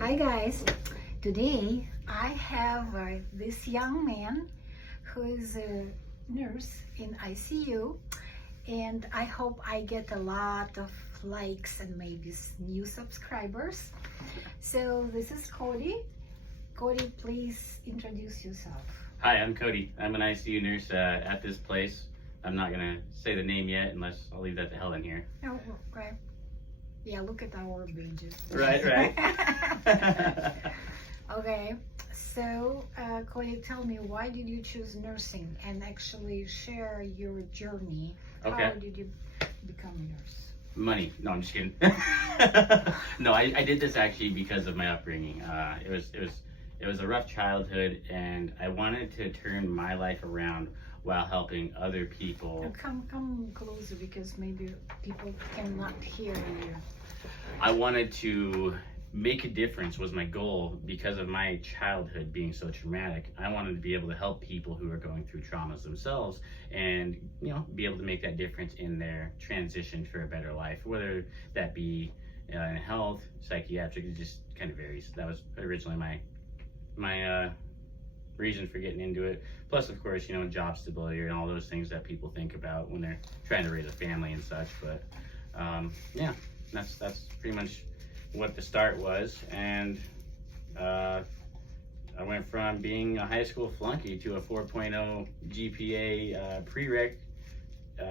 Hi guys, today I have this young man who is a nurse in ICU, and I hope I get a lot of likes and maybe new subscribers. So this is Cody. Cody, please introduce yourself. Hi, I'm Cody. I'm an ICU nurse at this place. I'm not gonna say the name yet unless I'll leave that to Helen here. Oh, okay. Yeah, look at our badges. Right. Okay, so Cody, tell me, why did you choose nursing and actually share your journey? Okay. How did you become a nurse? Money. No, I'm just kidding. No, I did this actually because of my upbringing. It was a rough childhood, and I wanted to turn my life around while helping other people. Come closer, because maybe people cannot hear you. I wanted to make a difference was my goal because of my childhood being so traumatic. I wanted to be able to help people who are going through traumas themselves and, be able to make that difference in their transition for a better life, whether that be in health, psychiatric, it just kind of varies. That was originally my reason for getting into it. Plus, of course, job stability and all those things that people think about when they're trying to raise a family and such. But yeah, that's pretty much what the start was. And I went from being a high school flunky to a 4.0 GPA prereq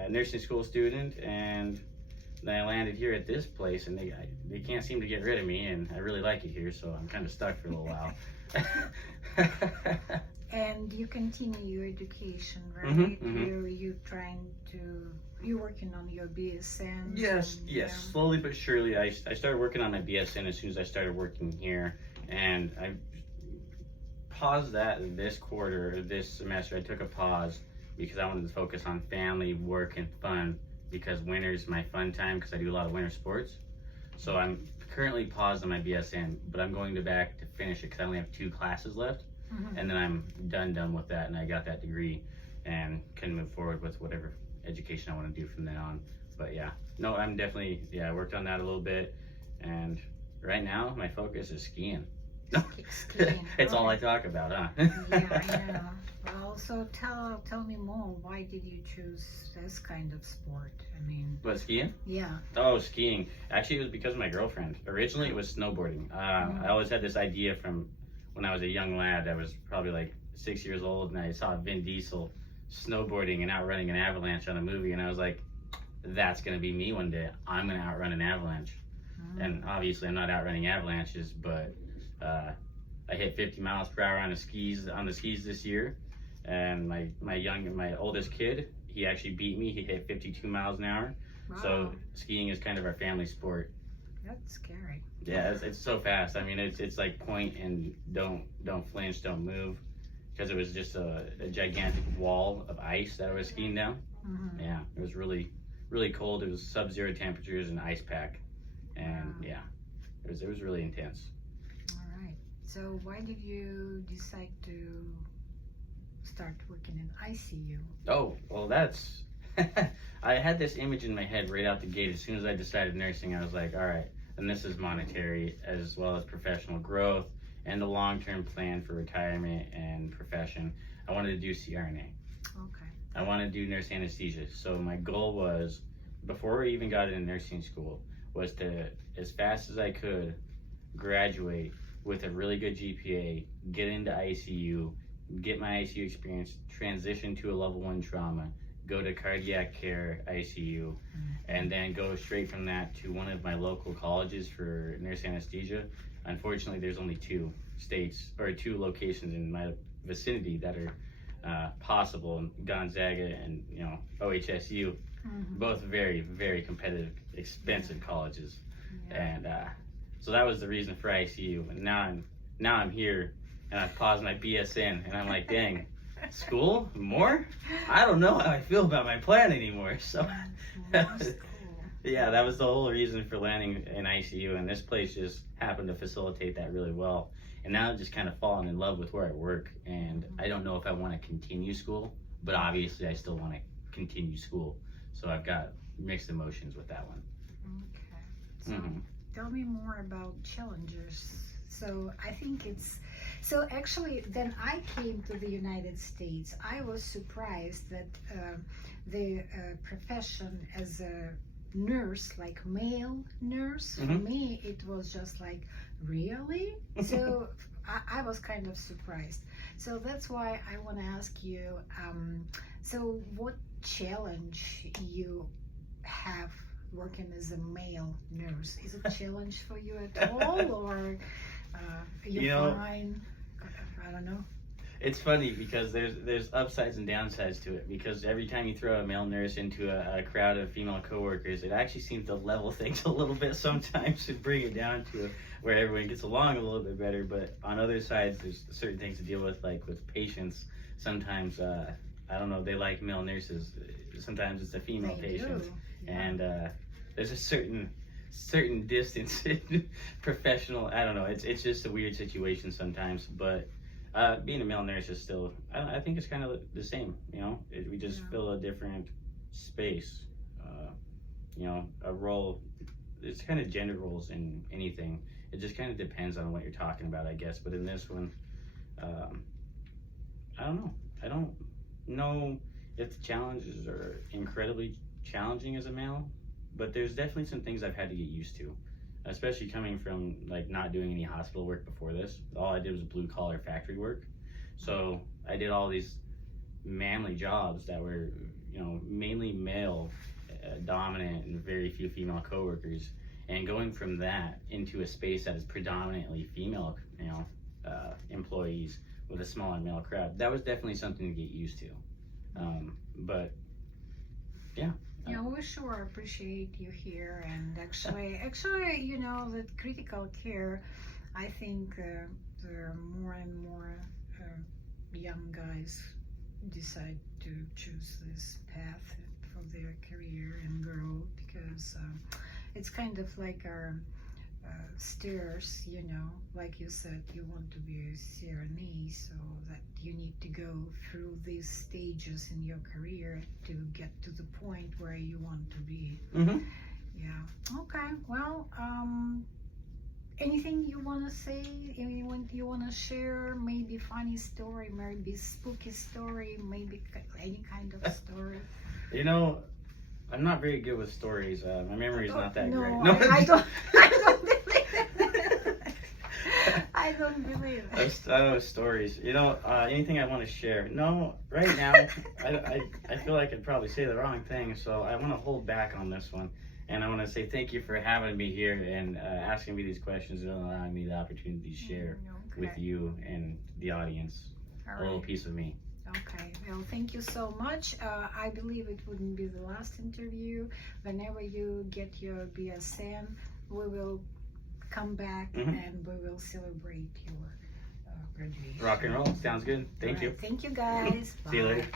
nursing school student, and then I landed here at this place, and they can't seem to get rid of me, and I really like it here, so I'm kind of stuck for a little while. And you continue your education, right? You're working on your BSN. Yes. Slowly but surely, I started working on my BSN as soon as I started working here, and I paused that this semester. I took a pause because I wanted to focus on family, work, and fun, because winter's my fun time because I do a lot of winter sports. So I'm currently paused on my BSN, but I'm going back to finish it because I only have 2 classes left. And then I'm done with that, and I got that degree and can move forward with whatever education I want to do from then on. But yeah, no, I'm definitely, I worked on that a little bit, and right now my focus is skiing. Skiing. It's all I talk about, huh? Yeah, I know. Well, so tell me more. Why did you choose this kind of sport? I mean, But skiing? Yeah. Oh, skiing. Actually, it was because of my girlfriend. Originally, it was snowboarding. I always had this idea from when I was a young lad. I was probably like 6 years old, and I saw Vin Diesel snowboarding and outrunning an avalanche on a movie, and I was like, that's gonna be me one day. I'm gonna outrun an avalanche. And obviously I'm not outrunning avalanches, but I hit 50 miles per hour on the skis this year, and my oldest kid, he actually beat me. He hit 52 miles an hour. Wow. So skiing is kind of our family sport. That's scary. Yeah, it's so fast. I mean, it's like point and don't flinch, don't move, because it was just a gigantic wall of ice that I was skiing down. Yeah, it was really cold. It was sub-zero temperatures and ice pack, and yeah, it was really intense. All right. So why did you decide to start working in ICU? Oh, well, that's I had this image in my head right out the gate. As soon as I decided nursing, I was like, all right, and this is monetary as well as professional growth and a long-term plan for retirement and profession. I wanted to do CRNA. Okay. I wanted to do nurse anesthesia. So my goal was, before I even got into nursing school, was to, as fast as I could, graduate with a really good GPA, get into ICU, get my ICU experience, transition to a level 1 trauma, go to cardiac care ICU, and then go straight from that to one of my local colleges for nurse anesthesia. Unfortunately, there's only 2 locations in my vicinity that are possible, Gonzaga and OHSU, both very, very competitive, expensive colleges. And so that was the reason for ICU. And now I'm here, and I've paused my BSN, and I'm like, dang, school more? I don't know how I feel about my plan anymore. So yeah, that was the whole reason for landing in ICU, and this place just happened to facilitate that really well. And now I've just kind of fallen in love with where I work, and I don't know if I want to continue school, but obviously I still want to continue school. So I've got mixed emotions with that one. Okay. So tell me more about challenges So I think it's so. Actually, then I came to the United States. I was surprised that the profession as a nurse, like male nurse, for me it was just like, really. So I was kind of surprised. So that's why I want to ask you. So what challenge you have working as a male nurse? Is it a challenge for you at all, or you're fine? I don't know. It's funny because there's upsides and downsides to it, because every time you throw a male nurse into a crowd of female coworkers, it actually seems to level things a little bit sometimes and bring it down to where everyone gets along a little bit better. But on other sides, there's certain things to deal with, like with patients. Sometimes I don't know, they like male nurses. Sometimes it's a female patient, and there's a certain distance in professional. I don't know. It's just a weird situation sometimes, but. Being a male nurse is still, I think it's kind of the same, you know, we just fill a different space, you know, a role. It's kind of gender roles in anything. It just kind of depends on what you're talking about, I guess. But in this one, I don't know. I don't know if the challenges are incredibly challenging as a male, but there's definitely some things I've had to get used to. Especially coming from like not doing any hospital work before this. All I did was blue collar factory work. So I did all these manly jobs that were, you know, mainly male dominant and very few female coworkers. And going from that into a space that is predominantly female, you know, employees with a smaller male crowd, that was definitely something to get used to. But yeah. Yeah, we sure appreciate you here, and actually, you know, the critical care, I think there are more and more young guys decide to choose this path for their career and grow, because it's kind of like our stairs, you know, like you said, you want to be a CRNA, so that you need to go through these stages in your career to get to the point where you want to be. Yeah. Okay. Well, anything you want to say? Anyone you want to share? Maybe funny story, maybe spooky story, maybe any kind of story. You know, I'm not very good with stories. My memory is not that great. No, I don't. I don't believe it. I don't believe it. I don't know stories. You know, anything I want to share? No, right now, I feel like I'd probably say the wrong thing, so I want to hold back on this one. And I want to say thank you for having me here and asking me these questions and allowing me the opportunity to share with you and the audience a little piece of me. Okay, well, thank you so much. I believe it wouldn't be the last interview. Whenever you get your BSN, we will come back and we will celebrate your graduation. Rock and roll. Sounds good. Thank you. Thank you, guys. See you later.